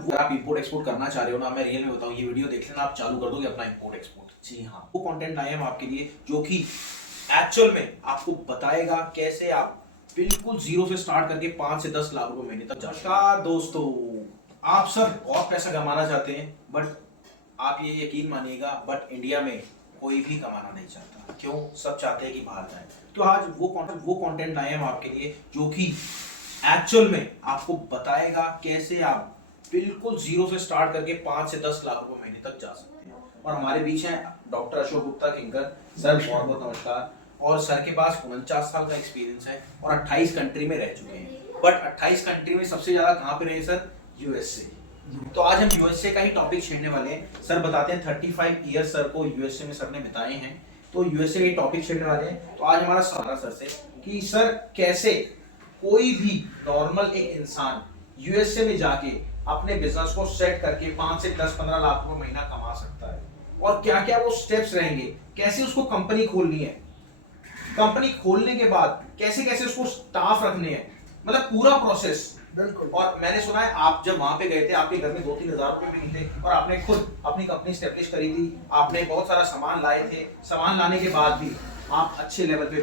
वो आप import export करना चाह रहे हो ना, मैं रियल में बताऊं, ये वीडियो देख लेना, आप चालू कर दोगे अपना इंपोर्ट एक्सपोर्ट। जी हाँ, वो कंटेंट लाए हम आपके लिए जो कि एक्चुअल में आपको बताएगा कैसे आप बिल्कुल जीरो से स्टार्ट करके 5 से 10 लाख रुपए महीने तक जा। नमस्कार दोस्तों, आप सब बहुत पैसा कमाना चाहते हैं, बट आप ये यकीन मानिएगा, बट इंडिया में कोई भी कमाना नहीं चाहता। क्यों? सब चाहते हैं कि बाहर जाए। तो आज वो कंटेंट लाए हम आपके लिए जो कि एक्चुअल में आपको बताएगा कैसे आप बिल्कुल जीरो से स्टार्ट करके 5 से 10 लाख रुपए महीने तक जा सकते हैं। और हमारे बीच हैं डॉक्टर अशोक गुप्ता किंकर सर, बहुत बहुत नमस्कार। और सर के पास 49 साल का एक्सपीरियंस है और 28 कंट्री में रह चुके हैं। बट 28 कंट्री में सबसे ज्यादा कहाँ पे रहे सर? यूएसए। तो आज हम यूएसए का ही टॉपिक छेड़ने वाले हैं। सर बताते हैं 35 ईयर सर को यूएसए में सर ने बिताए हैं, तो यूएसए का टॉपिक छेड़ने वाले हैं। तो आज हमारा सवाल सर से कि सर कैसे कोई भी नॉर्मल एक इंसान यूएसए में जाके अपने बिजनेस को सेट करके 5 से 10-15 लाख रुपए महीना कमा सकता है, और क्या क्या वो स्टेप्स रहेंगे, कैसे उसको कंपनी खोलनी है, कंपनी खोलने के बाद कैसे कैसे उसको स्टाफ रखने हैं, मतलब पूरा प्रोसेस। बिल्कुल। और मैंने सुना है आप जब वहां पे गए थे, आपके घर में 2-3 हजार रुपए भी नहीं थे और आपने खुद अपनी कंपनी स्टेब्लिश करी थी, आपने बहुत सारा सामान लाए थे, सामान लाने के बाद भी आप अच्छे लेवल पे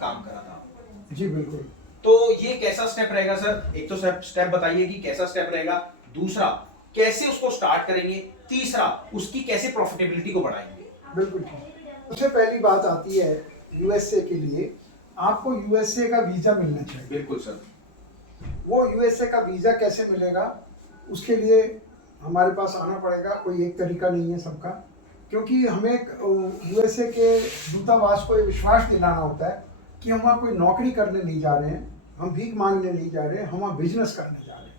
काम करा था। जी बिल्कुल। तो ये कैसा स्टेप रहेगा सर? एक तो स्टेप बताइए कि कैसा स्टेप रहेगा, दूसरा कैसे उसको स्टार्ट करेंगे, तीसरा उसकी कैसे प्रॉफिटेबिलिटी को बढ़ाएंगे। बिल्कुल ठीक। सबसे पहली बात आती है यूएसए के लिए, आपको यूएसए का वीजा मिलना चाहिए। बिल्कुल सर। वो यूएसए का वीजा कैसे मिलेगा, उसके लिए हमारे पास आना पड़ेगा। कोई एक तरीका नहीं है सबका, क्योंकि हमें यूएसए के दूतावास को ये विश्वास दिलाना होता है कि हम वहाँ कोई नौकरी करने नहीं जा रहे हैं, हम भीख मांगने नहीं जा रहे हैं, हम वहाँ बिजनेस करने जा रहे हैं।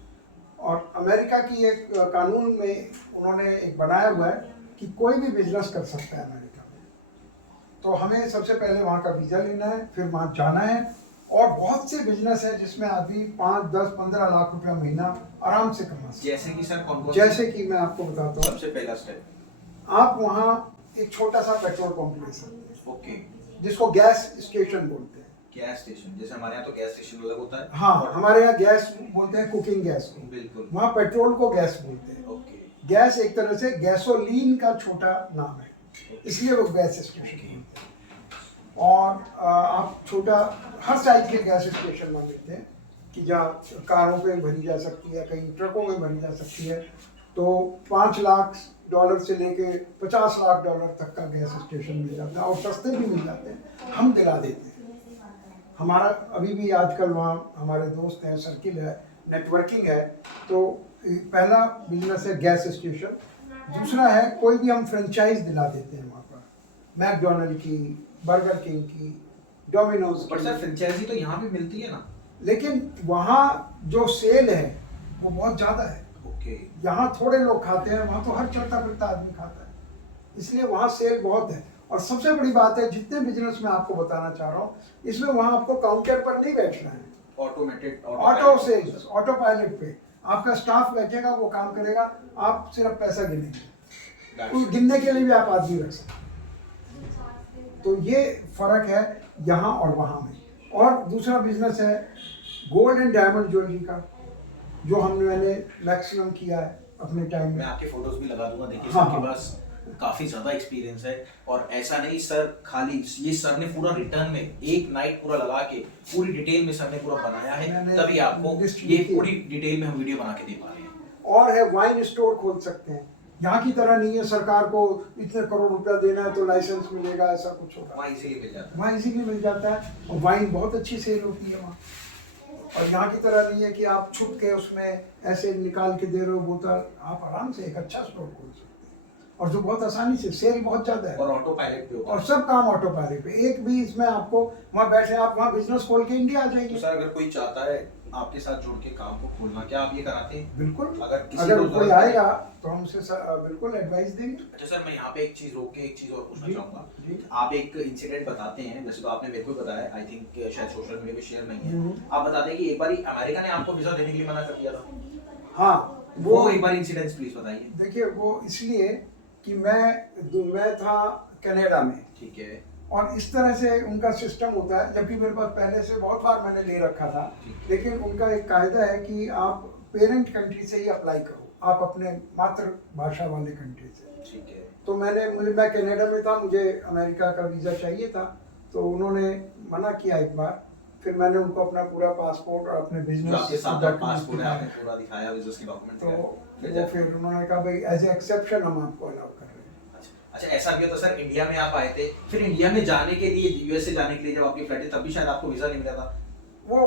और अमेरिका की एक कानून में उन्होंने एक बनाया हुआ है कि कोई भी बिजनेस कर सकता है अमेरिका में। तो हमें सबसे पहले वहाँ का वीज़ा लेना है, फिर वहाँ जाना है। और बहुत से बिजनेस है जिसमें आदमी 5, 10, 15 लाख रुपया महीना आराम से कमा सकते। जैसे कि सर कौन कौन? जैसे कि मैं आपको बताता हूँ। सबसे पहला स्टेप, आप वहाँ एक छोटा सा पेट्रोल पंप ले सकते हैं। ओके। जिसको गैस स्टेशन बोलते हैं। गैस स्टेशन, जैसे हमारे यहाँ तो गैस स्टेशन अलग होता है। हाँ, हमारे यहाँ गैस बोलते हैं कुकिंग गैस को। बिल्कुल। वहाँ पेट्रोल को गैस बोलते हैं। ओके। गैस एक तरह से गैसोलीन का छोटा नाम है, इसलिए वो गैस स्टेशन है। और आप छोटा हर साइज के गैस स्टेशन में मिलते हैं कि जहाँ कारों पे भरी जा सकती है, कहीं ट्रकों में भरी जा सकती है। तो $5 लाख से लेके $50 लाख तक का गैस स्टेशन मिल जाता है, और सस्ते भी मिल जाते हैं, हम दिला देते हैं। हमारा अभी भी आजकल वहाँ हमारे दोस्त हैं, सर्किल है, नेटवर्किंग है। तो पहला बिजनेस है गैस स्टेशन। दूसरा है कोई भी हम फ्रेंचाइज दिला देते हैं वहाँ पर, मैकडोनल्ड की, बर्गर किंग की, डोमिनोज की। पर सर फ्रेंचाइजी तो यहाँ भी मिलती है ना? लेकिन वहाँ जो सेल है वो बहुत ज़्यादा है। ओके। यहाँ थोड़े लोग खाते हैं, वहाँ तो हर चलता फिरता आदमी खाता है, इसलिए वहाँ सेल बहुत है। और सबसे बड़ी बात है, जितने बिजनेस में आपको बताना चाह रहा हूँ, इसमें वहाँ आपको काउंटर पर नहीं बैठना है। Automated, auto sales, auto pilot पे आपका स्टाफ बैठेगा, वो काम करेगा, आप सिर्फ पैसा गिनेंगे। कोई गिनने के लिए भी आप आदमी रख सकते हैं। तो ये फर्क है यहाँ और वहाँ में। और दूसरा बिजनेस है गोल्ड एंड डायमंड ज्वेलरी का, जो मैंने मैक्सिमम किया है अपने टाइम में। मैं आपके फोटोज भी लगा दूंगा, देखिए हाँ, सर के हाँ। पास काफी ज्यादा एक्सपीरियंस है। और ऐसा नहीं सर, खाली ये सर ने पूरा रिटर्न में एक नाइट पूरा लगा के पूरी डिटेल में सर ने पूरा बनाया है, तभी आपको ये पूरी डिटेल में हम वीडियो बना के दे पा रहे हैं। और है वाइन स्टोर खोल सकते हैं। यहाँ की तरह नहीं है सरकार को इतने करोड़ रुपया देना है तो लाइसेंस मिलेगा, ऐसा कुछ होगा। वहाँ इजीली मिल जाता है। वहाँ इजीली मिल जाता है, और वाइन बहुत अच्छी सेल होती है वहाँ। और यहाँ की तरह नहीं है कि आप छुप के उसमें ऐसे निकाल के दे रहे हो बोतल। आप आराम से एक अच्छा स्टोर खोल सकते हैं, और जो बहुत आसानी से, सेल बहुत ज़्यादा है। और ऑटो पायलट पे होता है। और सब काम ऑटो पायलट पे, एक भी इसमें आपको वहाँ बैठे आप वहाँ बिजनेस खोल के इंडिया आ जाएंगे। तो सर अगर कोई चाहता है आपके साथ जुड़ के काम को खोलना, क्या आप ये कराते हैं? बिल्कुल। अगर अगर कोई आएगा तो हम उसे बिल्कुल एडवाइस देंगे। अच्छा सर, मैं यहाँ पे एक चीज रोक के एक चीज और पूछना चाहूंगा। जी। आप एक इंसिडेंट बताते हैं, वैसे तो आपने मेरे को बताया, आई थिंक शायद सोशल मीडिया पे शेयर नहीं है। आप बताते हैं कि एक बार अमेरिका ने आपको वीजा देने के लिए मना कर दिया था। हाँ, वो एक बार इंसिडेंट प्लीज बताइए। देखिए, वो इसलिए कि मैं था कनाडा में। ठीक है। और इस तरह से उनका सिस्टम होता है, जबकि मेरे पास पहले से बहुत बार मैंने ले रखा था, लेकिन उनका एक कायदा है कि आप पेरेंट कंट्री से ही अप्लाई करो। आप अपने मातृभाषा वाले कंट्री से। ठीक है। तो मैं कनाडा में था, मुझे अमेरिका का वीज़ा चाहिए था, तो उन्होंने मना किया एक बार। फिर मैंने उनको अपना पूरा पासपोर्ट और अपने जो बिजनेस आपके साथ पासपोर्ट है आपने पूरा दिखाया, बिजनेस के डॉक्यूमेंट तो दिखाया। वो फिर उन्होंने कहा भाई एज ए एक्सेप्शन हम आपको अलाउ कर रहे हैं। अच्छा, ऐसा भी होता सर, इंडिया में आप आए थे, फिर इंडिया में जाने के लिए, यूएसए जाने के लिए जब आपकी फ्लाइट थी, तब भी शायद आपको वीजा नहीं मिला था। वो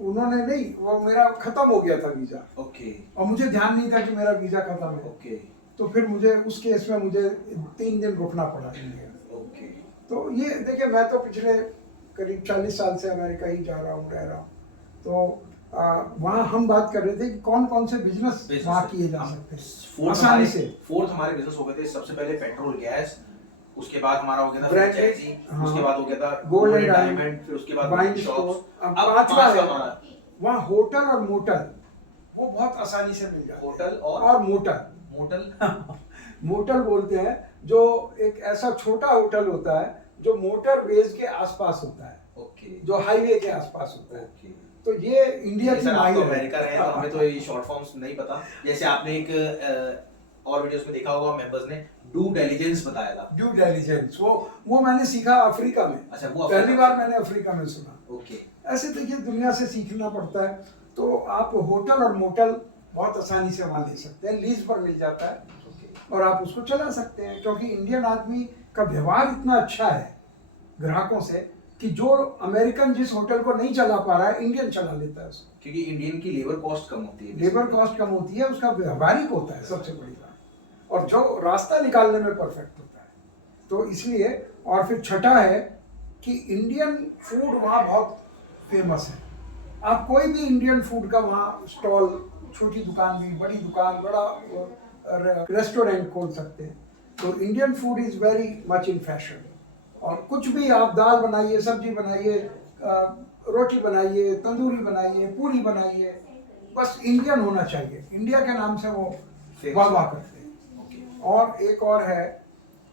उन्होंने नहीं, वो मेरा खत्म हो गया था वीज़ा, ओके और मुझे ध्यान नहीं था कि मेरा वीज़ा खत्म है। ओके तो फिर मुझे उस केस में मुझे 3 दिन रुकना पड़ा इंडिया। ओके। तो ये देखिए, मैं तो पिछले करीब 40 साल से अमेरिका ही जा रहा हूँ, रह रहा हूँ। तो वहाँ हम बात कर रहे थे कि कौन कौन से बिजनेस वहाँ किए जा सकते हैं आसानी से। फोर्थ हमारे बिजनेस हो गए थे, सबसे पहले पेट्रोल गैस, उसके बाद हमारा हो गया था ब्रांड, फ्रेंचाइजी, हाँ, उसके बाद हो गया था गोल्ड एंड डायमंड, फिर उसके बाद वाइन शॉप्स। स्टोर। अब अब पांचवा है हमारा वहाँ होटल और मोटल, वो बहुत आसानी से मिल जाता है। होटल और मोटल मोटल मोटल बोलते हैं, जो एक ऐसा छोटा होटल होता है जो मोटर वेज के आसपास होता है, ओके जो हाईवे के आसपास होता है। ओके। तो ये इंडिया की सर, आप माहिर तो है। अमेरिका रहे हैं, तो हमें तो ये शॉर्ट फॉर्म्स नहीं पता। जैसे आपने एक और वीडियोस में देखा होगा, मेंबर्स ने ड्यू डिलिजेंस बताया था। ड्यू डिलिजेंस वो मैंने सीखा अफ्रीका में। अच्छा, वो पहली बार मैंने अफ्रीका में सुना। ओके। ऐसे देखिए, दुनिया से सीखना पड़ता है। तो आप होटल और मोटल बहुत आसानी से वहाँ ले सकते हैं, लीज पर मिल जाता है, और आप उसको चला सकते हैं। क्योंकि इंडियन आदमी का व्यवहार इतना अच्छा है ग्राहकों से कि जो अमेरिकन जिस होटल को नहीं चला पा रहा है, इंडियन चला लेता है उसको। क्योंकि इंडियन की लेबर कॉस्ट कम होती है। लेबर कॉस्ट कम होती है, उसका व्यवहारिक होता है सबसे बड़ी बात, और जो रास्ता निकालने में परफेक्ट होता है। तो इसलिए, और फिर छठा है कि इंडियन फूड वहाँ बहुत फेमस है। आप कोई भी इंडियन फूड का वहाँ स्टॉल, छोटी दुकान भी, बड़ी दुकान, बड़ा रेस्टोरेंट खोल सकते हैं। तो Indian food is very much in fashion. और कुछ भी आप दाल बनाइए, सब्जी बनाइए, रोटी बनाइए, तंदूरी बनाइए, पूरी बनाइए, बस इंडियन होना चाहिए। इंडिया के नाम से वो वाह करते हैं। और एक और है,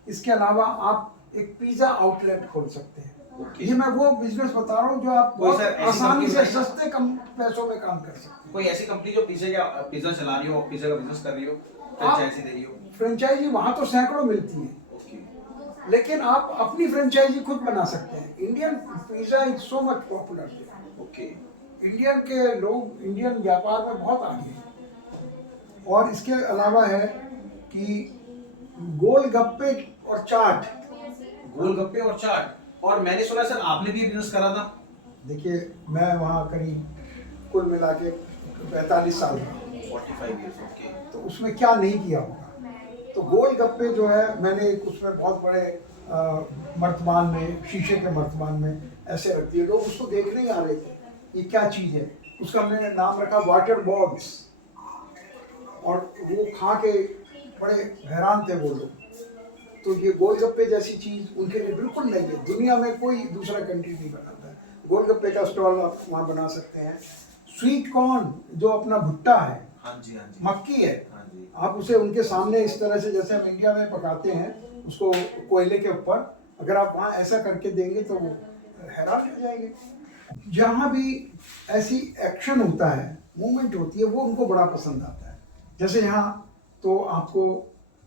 इसके अलावा आप एक पिज़्ज़ा आउटलेट खोल सकते हैं। ये मैं वो बिजनेस बता रहा हूँ जो आप बहुत आसानी से सस्ते कम पैसों में काम कर सकते हैं। कोई ऐसी कंपनी जो पिज्जा चला रही हो, पिज्जा का बिजनेस कर रही हो, फ्रेंचाइजी दे रही हो? फ्रेंचाइजी वहाँ तो सैकड़ों मिलती है, लेकिन आप अपनी फ्रेंचाइजी खुद बना सकते हैं। Indian pizza is so much popular. Okay. Indian के लोग इंडियन व्यापार में बहुत आगे हैं। और इसके अलावा है कि गोलगप्पे और चाट। गोलगप्पे और चाट, और मैंने सुना सर आपने भी बिजनेस करा था। देखिए, मैं वहाँ करीब कुल मिला के 45 साल रहा, 45 years। ओके। तो उसमें क्या नहीं किया होगा। तो गोलगप्पे जो है, मैंने एक उसमें बहुत बड़े मर्तबान में, शीशे के मर्तबान में ऐसे रख दिए। लोग उसको देखने ही आ रहे थे, ये क्या चीज़ है। उसका मैंने नाम रखा वाटर बॉल्स, और वो खा के बड़े हैरान थे वो लोग। तो ये गोलगप्पे जैसी चीज़ उनके लिए बिल्कुल नहीं है। दुनिया में कोई दूसरा कंट्री नहीं बनाता है। गोलगप्पे का स्टॉल आप वहाँ बना सकते हैं। स्वीट कॉर्न जो अपना भुट्टा है, हाँ जी, हाँ जी, मक्की है, हाँ जी, आप उसे उनके सामने इस तरह से, जैसे हम इंडिया में पकाते हैं उसको कोयले के ऊपर, अगर आप वहाँ ऐसा करके देंगे तो वो हैरान रह जाएंगे। जहाँ भी ऐसी एक्शन होता है, मूवमेंट होती है, वो उनको बड़ा पसंद आता है। जैसे यहाँ तो आपको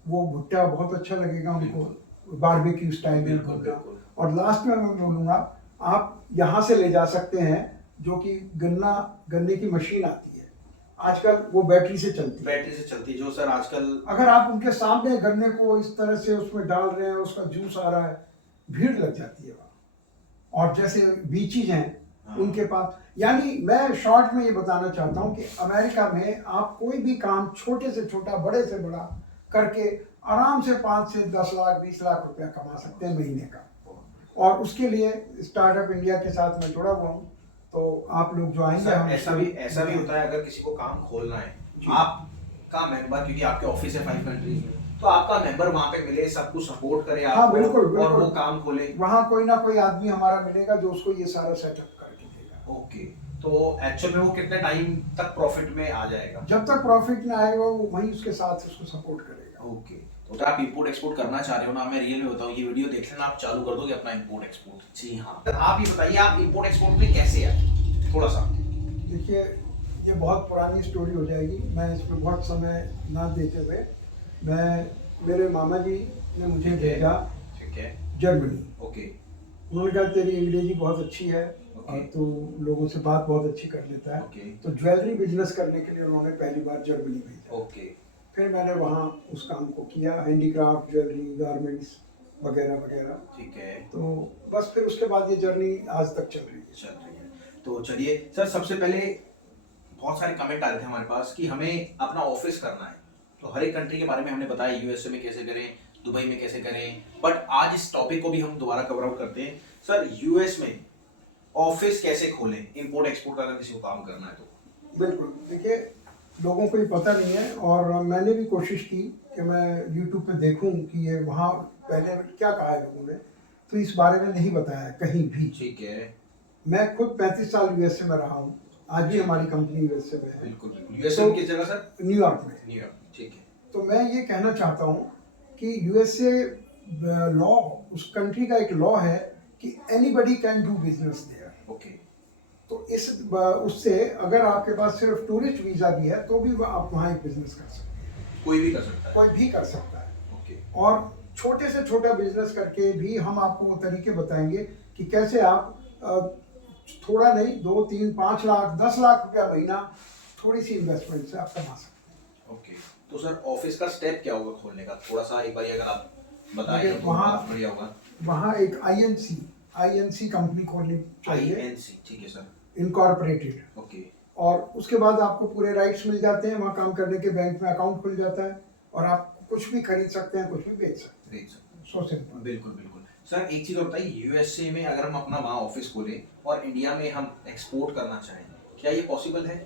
वो भुट्टा बहुत अच्छा लगेगा उनको, बारबेक्यू स्टाइल में होगा। और लास्ट में मैं बोलूँगा, आप यहाँ से ले जा सकते हैं जो कि गन्ने की मशीन आती है आजकल, वो बैटरी से चलती है। बैटरी से चलती है जो सर आजकल, अगर आप उनके सामने गन्ने को इस तरह से उसमें डाल रहे हैं, उसका जूस आ रहा है, भीड़ लग जाती है वहाँ। और जैसे बीचीज हैं, हाँ। उनके पास, यानी मैं शॉर्ट में ये बताना चाहता हूँ कि अमेरिका में आप कोई भी काम छोटे से छोटा, बड़े से बड़ा करके आराम से 5 से 10 लाख 20 लाख रुपया कमा सकते हैं महीने का। और उसके लिए स्टार्टअप इंडिया के साथ मैं जुड़ा हुआ हूँ। तो आप लोग जो आएंगे, ऐसा भी होता है, अगर किसी को काम खोलना है, आपका मेंबर, क्योंकि आपके ऑफिस है 5 कंट्रीज में, तो आपका मेंबर वहाँ पे मिले, सब कुछ सपोर्ट करे आपको। हाँ, बिल्कुल। और वो काम खोले, वहाँ कोई ना कोई आदमी हमारा मिलेगा जो उसको ये सारा सेटअप करके देगा। ओके। तो एक्चुअल में वो कितने टाइम तक प्रॉफिट में आ जाएगा? जब तक प्रॉफिट ना आएगा, वो वहीं उसके साथ उसको सपोर्ट करेगा। ओके। तो अगर आप इंपोर्ट एक्सपोर्ट करना चाह रहे हो ना, मैं रियल में बताऊं, ये वीडियो देख लेना, आप चालू कर दोगे अपना इंपोर्ट एक्सपोर्ट। जी हाँ। आप ये बताइए, आप इंपोर्ट एक्सपोर्ट में कैसे आए, थोड़ा सा। देखिए, ये बहुत पुरानी स्टोरी हो जाएगी, मैं इसमें बहुत समय ना देते हुए मेरे मामा जी ने मुझे ठीक है, भेजा ठीक है, जर्मनी। ओके, उन्होंने कहा तेरी अंग्रेजी बहुत अच्छी है ओके, और तू लोगों से बात बहुत अच्छी कर लेता है, ओके, तो ज्वेलरी बिजनेस करने के लिए उन्होंने पहली बार जर्मनी भेजा। ओके, फिर मैंने वहाँ उस काम को किया, हैंडीक्राफ्ट, ज्वेलरी, गारमेंट्स वगैरह वगैरह। ठीक है, तो बस फिर उसके बाद ये जर्नी आज तक चल रही है। चल रही है। तो चलिए सर, सबसे पहले बहुत सारे कमेंट आ रहे थे हमारे पास कि हमें अपना ऑफिस करना है, तो हर एक कंट्री के बारे में हमने बताया, यूएसए में कैसे करें, दुबई में कैसे करें, बट आज इस टॉपिक को भी हम दोबारा कवर आउट करते हैं। सर, यूएस में ऑफिस कैसे खोलें, इंपोर्ट एक्सपोर्ट का अगर किसी को काम करना है तो? बिल्कुल, देखिए लोगों को ये पता नहीं है और मैंने भी कोशिश की कि मैं यूट्यूब पे देखूं कि ये वहाँ पहले क्या कहा है लोगों ने, तो इस बारे में नहीं बताया कहीं भी। ठीक है, मैं खुद 35 साल यूएसए में रहा हूँ, आज भी हमारी कंपनी यूएसए में है। बिल्कुल बिल्कुल। यूएसए में किस जगह सर? न्यूयॉर्क में। न्यूयॉर्क, ठीक है, तो मैं ये कहना चाहता हूँ कि यूएसए लॉ, उस कंट्री का एक लॉ है कि anybody can do business there. Okay, तो इस उससे अगर आपके पास सिर्फ टूरिस्ट वीजा भी है तो भी आप वहाँ एक बिजनेस कर सकते हैं, कोई भी कर सकता है, कोई भी कर सकता है। ओके, और छोटे से छोटा बिजनेस करके भी हम आपको वो तरीके बताएंगे कि कैसे आप थोड़ा नहीं, 2, 3, 5 लाख, 10 लाख रुपया महीना थोड़ी सी इन्वेस्टमेंट से आप कमा सकते हैं। ओके। तो सर, ऑफिस का स्टेप क्या होगा खोलने का, थोड़ा सा एक बार अगर आप बताएं देखिए, तो वहाँ- बढ़िया होगा। वहाँ एक आईएनसी कंपनी खोलनी चाहिए, आईएनसी, ठीक है सर, इनकॉर्पोरेटेड। ओके, और उसके बाद आपको पूरे राइट्स मिल जाते हैं वहाँ काम करने के, बैंक में अकाउंट खुल जाता है और आप कुछ भी खरीद सकते हैं, कुछ भी बेच सकते देख सकते हैं, हैं। So simple. बिल्कुल बिल्कुल। सर, एक चीज और बताइए, यूएसए में अगर हम अपना वहाँ ऑफिस खोलें और इंडिया में हम एक्सपोर्ट करना चाहें, क्या ये पॉसिबल है?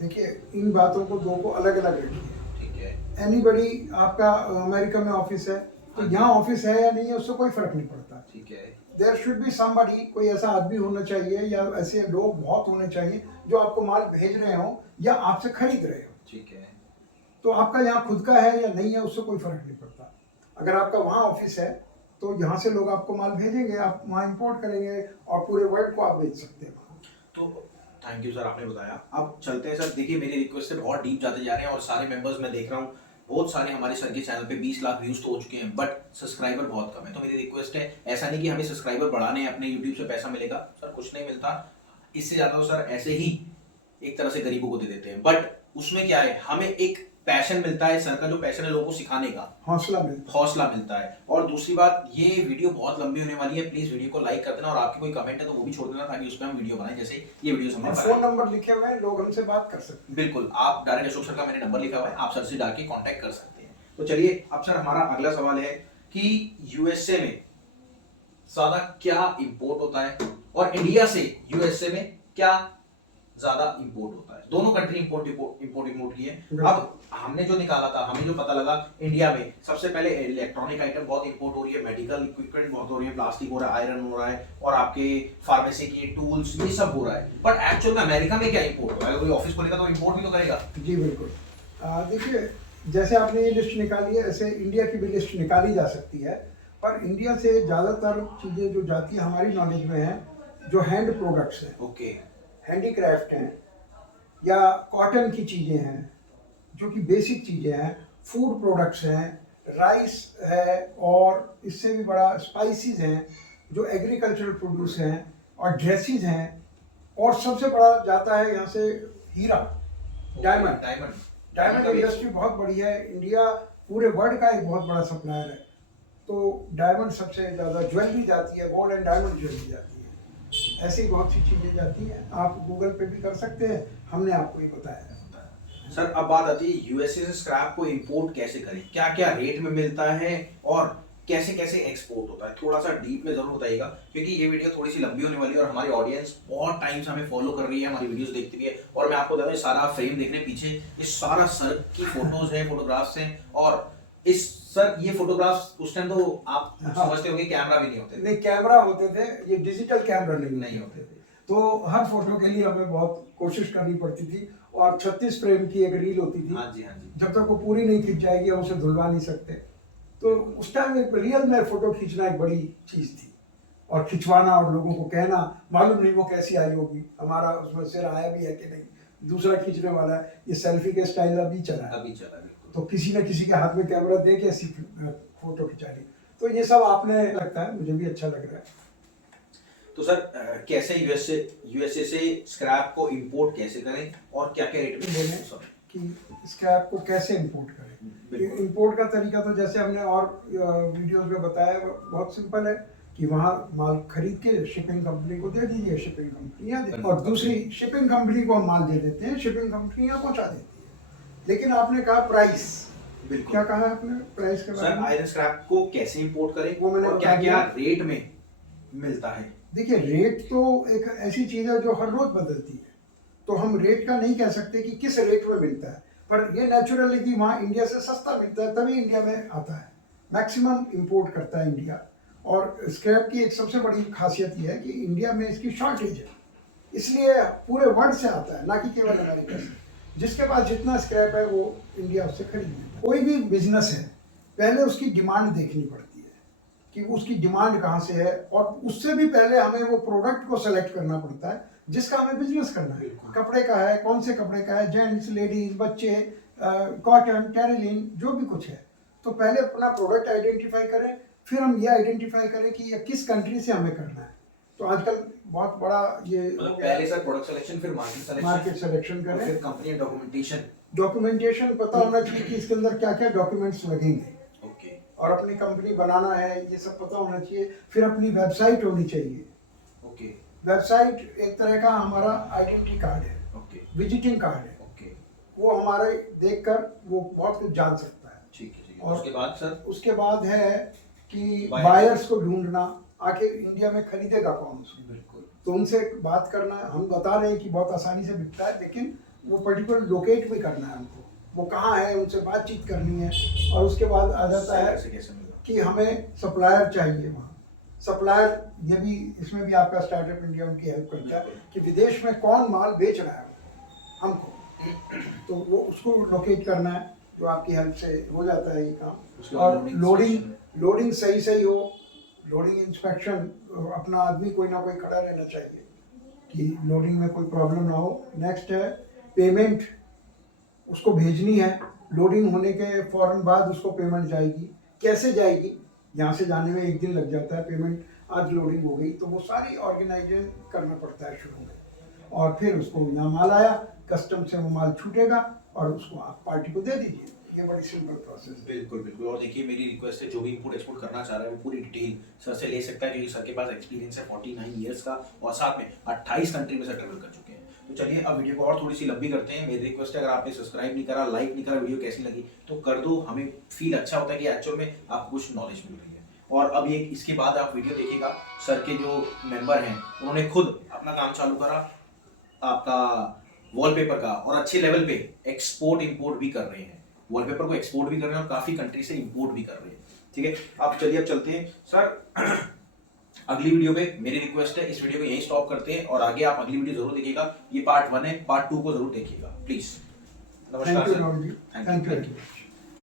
देखिए, इन बातों को दो को अलग अलग रखिए। ठीक है, एनीबडी, आपका अमेरिका में ऑफिस है तो हाँ जी। यहाँ ऑफिस है या नहीं है उससे कोई फर्क नहीं पड़ता। ठीक है, देयर शुड बी समबडी, कोई ऐसा आदमी होना चाहिए या ऐसे लोग बहुत होने चाहिए जो आपको माल भेज रहे हो या आपसे खरीद रहे हो। ठीक है, तो आपका यहाँ खुद का है या नहीं है उससे कोई फर्क नहीं पड़ता। अगर आपका वहाँ ऑफिस है तो यहाँ से लोग आपको माल भेजेंगे, आप वहाँ इंपोर्ट करेंगे और पूरे वर्ल्ड को आप बेच सकते हैं वहाँ। तो थैंक यू सर, आपने बताया। अब चलते हैं सर, देखिए मेरी रिक्वेस्ट से बहुत डीप जाते जा रहे हैं और सारे मेंबर्स मैं देख रहा हूँ, बहुत सारे हमारे सर के चैनल पे 20 लाख व्यूज तो हो चुके हैं, बट सब्सक्राइबर बहुत कम है। तो मेरी रिक्वेस्ट है, ऐसा नहीं कि हमें सब्सक्राइबर बढ़ाने हैं, अपने यूट्यूब से पैसा मिलेगा सर, कुछ नहीं मिलता, इससे ज्यादा तो सर ऐसे ही एक तरह से गरीबों को दे देते हैं, बट उसमें क्या है, हमें एक पैशन मिलता है, सर का जो पैशन है लोगों को सिखाने का, हौसला मिलता है। और दूसरी बात, ये वीडियो बहुत लंबी होने वाली है, प्लीज वीडियो को लाइक कर देना और आपकी कोई कमेंट है तो वो भी छोड़ देना ताकि उस पर हम वीडियो बनाएं, जैसे ये वीडियो हमने बनाई। फोन नंबर लिखे हुए हैं, लोग हमसे बात कर सकते हैं। बिल्कुल, आप डायरेक्ट अशोक सर का मैंने नंबर लिखा हुआ है, आप सर से जाके कांटेक्ट कर सकते हैं। तो चलिए, अब सर हमारा अगला सवाल है कि यूएसए में ज्यादा क्या इंपोर्ट होता है और इंडिया से यूएसए में क्या ज्यादा इंपोर्ट होता है? दोनों कंट्री इंपोर्ट की है। अब हमने जो निकाला था, हमें जो पता लगा, इंडिया में सबसे पहले इलेक्ट्रॉनिक आइटम बहुत इंपोर्ट हो रही है, मेडिकल इक्विपमेंट बहुत हो रही है, प्लास्टिक हो रहा है, आयरन हो रहा है और आपके फार्मेसी की टूल्स, ये सब हो रहा है। बट एक्चुअल में अमेरिका में क्या इंपोर्ट हो रहा है? अगर कोई ऑफिस खोलेगा तो इंपोर्ट भी तो करेगा। जी बिल्कुल। देखिए, जैसे आपने ये लिस्ट निकाली है, ऐसे इंडिया की भी लिस्ट निकाली जा सकती है, पर इंडिया से ज़्यादातर चीज़ें जो जाती है हमारी नॉलेज में है, जो हैंड प्रोडक्ट्स हैं, ओके, हैंडीक्राफ्ट हैं या कॉटन की चीज़ें हैं, जो कि बेसिक चीज़ें हैं, फूड प्रोडक्ट्स हैं, राइस है और इससे भी बड़ा स्पाइसेस हैं जो एग्रीकल्चरल प्रोड्यूस हैं, और ड्रेसेस हैं, और सबसे बड़ा जाता है यहाँ से हीरा, डायमंड। डायमंड इंडस्ट्री बहुत बड़ी है, इंडिया पूरे वर्ल्ड का एक बहुत बड़ा सप्लायर है। तो डायमंड सबसे ज़्यादा, ज्वेलरी जाती है, गोल्ड एंड डायमंड ज्वेलरी जाती है, ऐसी बहुत सी चीज़ें जाती हैं। आप गूगल पे भी कर सकते हैं, हमने आपको ये बताया है। सर, अब बात आती है यूएसए से स्क्रैप को इंपोर्ट कैसे करें, क्या क्या रेट में मिलता है और कैसे कैसे एक्सपोर्ट होता है? थोड़ा सा डीप में जरूर बताइएगा, क्योंकि ये वीडियो थोड़ी सी लंबी होने वाली है और हमारी ऑडियंस बहुत टाइम से हमें फॉलो कर रही है, हमारी वीडियोस देखती भी है। और मैं आपको बता दूं, सारा फ्रेम देखने पीछे ये सारा सर की फोटोज है, फोटोग्राफ्स हैं, और इस सर ये फोटोग्राफ्स उस टाइम तो आप समझते होंगे कैमरा भी नहीं होते थे। नहीं, कैमरा होते थे, ये डिजिटल कैमरा नहीं होते थे, तो हर फोटो के लिए हमें बहुत कोशिश करनी पड़ती थी, और 36 फ्रेम की एक रील होती थी। हाँ जी, हाँ जी। जब तक वो पूरी नहीं खिंच जाएगी हम उसे धुलवा नहीं सकते। तो उस टाइम एक रियल में फोटो खींचना एक बड़ी चीज थी, और खिंचवाना और लोगों को कहना, मालूम नहीं वो कैसी आई होगी, हमारा उसमें सिर आया भी है कि नहीं, दूसरा खींचने वाला है, ये सेल्फी के स्टाइल अभी चला है, अभी चला बिल्कुल। तो किसी न किसी के हाथ में कैमरा दे के ऐसी फोटो खिंचा ली। तो ये सब आपने लगता है, मुझे भी अच्छा लग रहा है। तो सर कैसे यूएसए से स्क्रैप को इंपोर्ट कैसे करें और क्या क्या रेट में बोले कि स्क्रैप को कैसे इंपोर्ट करें। इंपोर्ट का तरीका तो जैसे हमने और वीडियोस में बताया बहुत सिंपल है कि वहाँ माल खरीद के शिपिंग कंपनी को दे दीजिए, शिपिंग कंपनियाँ दे, और दूसरी शिपिंग कंपनी को हम माल दे देते हैं, शिपिंग कंपनियाँ पहुँचा देती है। लेकिन आपने कहा प्राइस, क्या कहा है आपने प्राइस के बारे में? आयरन स्क्रैप को कैसे इंपोर्ट करें वो मैंने और क्या क्या रेट में मिलता है? देखिए, रेट तो एक ऐसी चीज़ है जो हर रोज बदलती है, तो हम रेट का नहीं कह सकते कि किस रेट में मिलता है, पर ये नेचुरली कि वहाँ इंडिया से सस्ता मिलता है तभी इंडिया में आता है। मैक्सिमम इंपोर्ट करता है इंडिया। और स्क्रैप की एक सबसे बड़ी खासियत ये है कि इंडिया में इसकी शॉर्टेज है, इसलिए पूरे वर्ल्ड से आता है, ना कि केवल अमेरिका से। जिसके पास जितना स्क्रैप है वो इंडिया उससे खरीद लेता है। कोई भी बिजनेस है, पहले उसकी डिमांड देखनी पड़ती है कि उसकी डिमांड कहाँ से है, और उससे भी पहले हमें वो प्रोडक्ट को सेलेक्ट करना पड़ता है जिसका हमें बिजनेस करना है। कपड़े का है, कौन से कपड़े का है, जेंट्स, लेडीज, बच्चे, कॉटन, टेरिलिन, जो भी कुछ है, तो पहले अपना प्रोडक्ट आइडेंटिफाई करें, फिर हम ये आइडेंटिफाई करें कि ये किस कंट्री से हमें करना है। तो आजकल बहुत बड़ा ये मतलब पहले सर प्रोडक्ट सिलेक्शन, फिर मार्केट सिलेक्शन करें, फिर कंपनी डॉक्यूमेंटेशन पता होना चाहिए कि इसके अंदर क्या क्या डॉक्यूमेंट्स लगेंगे, ओके, और अपनी कंपनी बनाना है ये सब पता होना चाहिए। फिर अपनी वेबसाइट होनी चाहिए। ओके, वेबसाइट एक तरह का हमारा आइडेंटिटी कार्ड है, ओके, विजिटिंग कार्ड है, ओके, वो हमारे देखकर वो बहुत कुछ जान सकता है। ठीक है, ठीक है। और उसके बाद सर, उसके बाद है कि Buyers बायर्स को ढूंढना, आखिर इंडिया में खरीदेगा कौन उसको, बिल्कुल, तो उनसे बात करना। हम बता रहे हैं कि बहुत आसानी से बिकता है, लेकिन वो पर्टिकुलर लोकेट भी करना है हमको, वो कहाँ है, उनसे बातचीत करनी है। और उसके बाद आ जाता है कैसे मिलेगा कि हमें सप्लायर चाहिए वहाँ। सप्लायर, ये भी, इसमें भी आपका स्टार्टअप इंडिया उनकी हेल्प करता है कि विदेश में कौन माल बेच रहा है हमको, तो वो उसको लोकेट करना है, जो आपकी हेल्प से हो जाता है ये काम। और लोडिंग सही हो, लोडिंग इंस्पेक्शन, अपना आदमी कोई ना कोई खड़ा रहना चाहिए कि लोडिंग में कोई प्रॉब्लम ना हो। नेक्स्ट है पेमेंट, उसको भेजनी है, लोडिंग होने के फौरन बाद उसको पेमेंट जाएगी। कैसे जाएगी, यहाँ से जाने में एक दिन लग जाता है, पेमेंट आज लोडिंग हो गई, तो वो सारी ऑर्गेनाइज करना पड़ता है शुरू में, और फिर उसको यहाँ माल आया, कस्टम से वो माल छूटेगा और उसको आप पार्टी को दे दीजिए। ये बड़ी सिंपल प्रोसेस है। बिल्कुल बिल्कुल। और देखिए, मेरी रिक्वेस्ट है, जो भी इंपोर्ट एक्सपोर्ट करना चाह रहा है वो पूरी डिटेल सर से ले सकता है, क्योंकि सर के पास एक्सपीरियंस है 49 ईयर्स का, और साथ में 28 कंट्री में सर ट्रेवल कर चुके हैं। तो चलिए अब वीडियो को और थोड़ी सी लंबी करते हैं। मेरी रिक्वेस्ट है, अगर आपने सब्सक्राइब नहीं करा, लाइक नहीं करा, वीडियो कैसी लगी तो कर दो, हमें फील अच्छा होता है कि एक्चुअल में आपको कुछ नॉलेज मिल रही है। और अब एक इसके बाद आप वीडियो देखिएगा, सर के जो मेंबर हैं उन्होंने खुद अपना काम चालू करा आपका वॉलपेपर का, और अच्छे लेवल पे एक्सपोर्ट इंपोर्ट भी कर रहे हैं, वॉलपेपर को एक्सपोर्ट भी कर रहे हैं और काफी कंट्री से इंपोर्ट भी कर रहे हैं। ठीक है, आप चलिए अब चलते हैं सर अगली वीडियो पे। मेरी रिक्वेस्ट है, इस वीडियो को यहीं स्टॉप करते हैं, और आगे आप अगली वीडियो जरूर देखिएगा। ये पार्ट 1 है, पार्ट 2 को जरूर देखिएगा प्लीज। नमस्कार सर, थैंक यू।